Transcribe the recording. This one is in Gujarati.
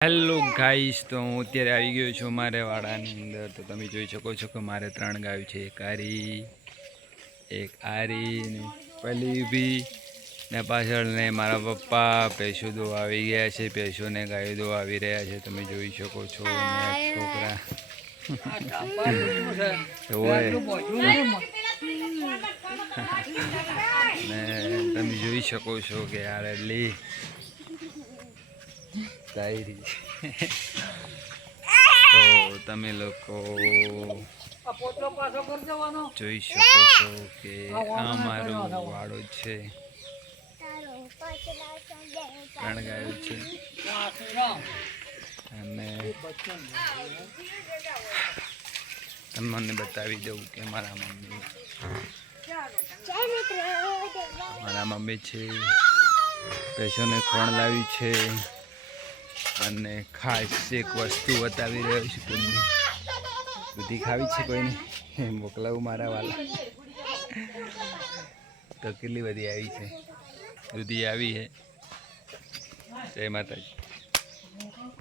હેલો ગાઈસ, તો હું અત્યારે આવી ગયો છું મારે વાડાની અંદર. તો તમે જોઈ શકો છો કે મારે 3 ગાયો છે. એક આરી, એક આરી ને પેલી ઊભી ને પાછળ ને મારા પપ્પા ભેંસો દોવા આવી ગયા છે. ભેંસોને ગાયો દોવા આવી રહ્યા છે. તમે જોઈ શકો છો ને છોકરા ને તમે જોઈ શકો છો કે આ રેલી ડાયરી તો તમે લોકો જોઈ શકો છો કે આ મારો વાડો છે. 3 ગાયો છે અને તમને બતાવી દઉં કે મારા મમ્મી છે, ભેંસોને ખોણ લાવી છે અને ખાસ એક વસ્તુ બતાવી રહ્યો છું તમને. દૂધી ખાવી છે કોઈને મોકલાવું મારા વાલા. તો કેટલી બધી આવી છે, દૂધી આવી છે. જય માતાજી.